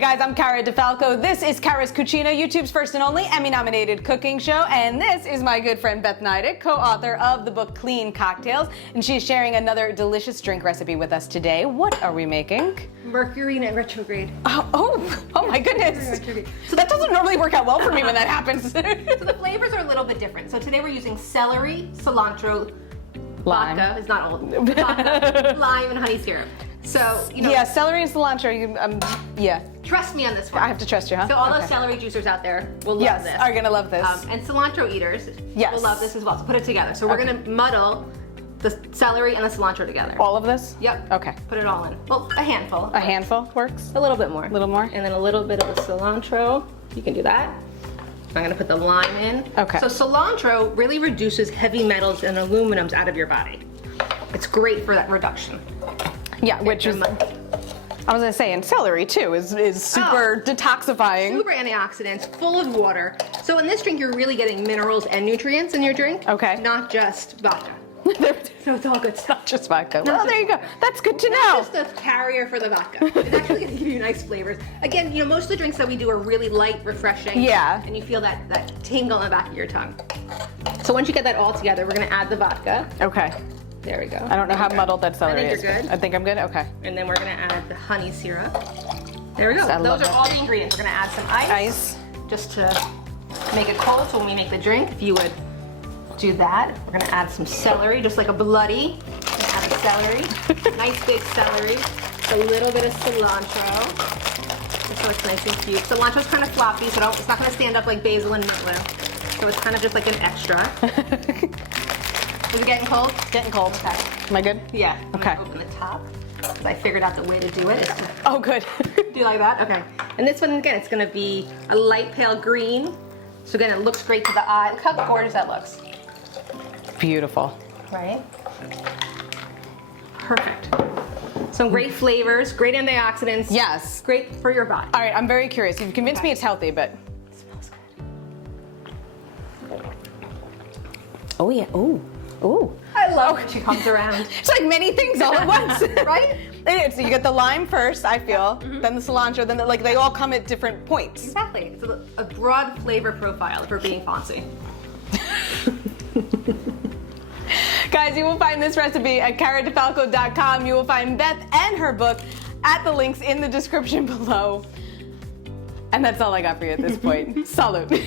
guys, I'm Cara Di Falco. This is Cara's Cucina, YouTube's first and only Emmy-nominated cooking show, and this is my good friend Beth Nidick, co-author of the book Clean Cocktails, and she's sharing another delicious drink recipe with us today. What are we making? Mercury Retrograde. Oh my goodness. So that doesn't normally work out well for me when that happens. So the flavors are a little bit different. So today we're using celery, cilantro, Lime. vodka is not old, vodka, lime, and honey syrup. So, you know. Yeah, celery and cilantro, yeah. Trust me on this one. I have to trust you, huh? So all those celery juicers out there will love this. Are gonna love this. And cilantro eaters will love this as well. So put it together. So we're gonna muddle the celery and the cilantro together. All of this? Yep. Okay. Put it all in. Well, a handful. A handful works? A little bit more. A little more? And then a little bit of the cilantro. You can do that. I'm gonna put the lime in. Okay. So cilantro really reduces heavy metals and aluminums out of your body. It's great for that reduction. Yeah, which is, I was gonna say, and celery too is super detoxifying. Super antioxidants, full of water. So in this drink, you're really getting minerals and nutrients in your drink. Okay. Not just vodka. So it's all good stuff. Not just vodka. Well, there you go. That's good to know. Not just a carrier for the vodka. It's actually gonna give you nice flavors. Again, you know, most of the drinks that we do are really light, refreshing. Yeah. And you feel that tingle in the back of your tongue. So once you get that all together, we're gonna add the vodka. Okay. There we go. I don't know how muddled that celery is. I think you're good. I think I'm good? Okay. And then we're gonna add the honey syrup. There we go. I love Those are that. all the ingredients. We're gonna add some ice. Ice. Just to make it cold, so when we make the drink, if you would do that. We're gonna add some celery, just like a bloody. We're gonna add the celery. Nice big celery. A little bit of cilantro. Just so it's nice and cute. Cilantro's kind of floppy, so it's not gonna stand up like basil and mint roux. So it's kind of just like an extra. Is it getting cold? Getting cold. Okay. Am I good? Yeah. I'm Okay. gonna open the top. Because I figured out the way to do it. Is to Oh, good. do you like that? Okay. And this one, again, it's gonna be a light pale green. So again, it looks great to the eye. Look how gorgeous that looks. Beautiful. Right? Perfect. Some great flavors, great antioxidants. Yes. Great for your body. All right, I'm very curious. You've convinced me it's healthy, but. It smells good. Oh, yeah. Ooh. Ooh. I love when she comes around. It's like many things all at once. Right? It is. So you get the lime first, I feel, then the cilantro, then like they all come at different points. Exactly. It's a broad flavor profile for being fancy. Guys, you will find this recipe at caradifalco.com. You will find Beth and her book at the links in the description below. And that's all I got for you at this point. Salute.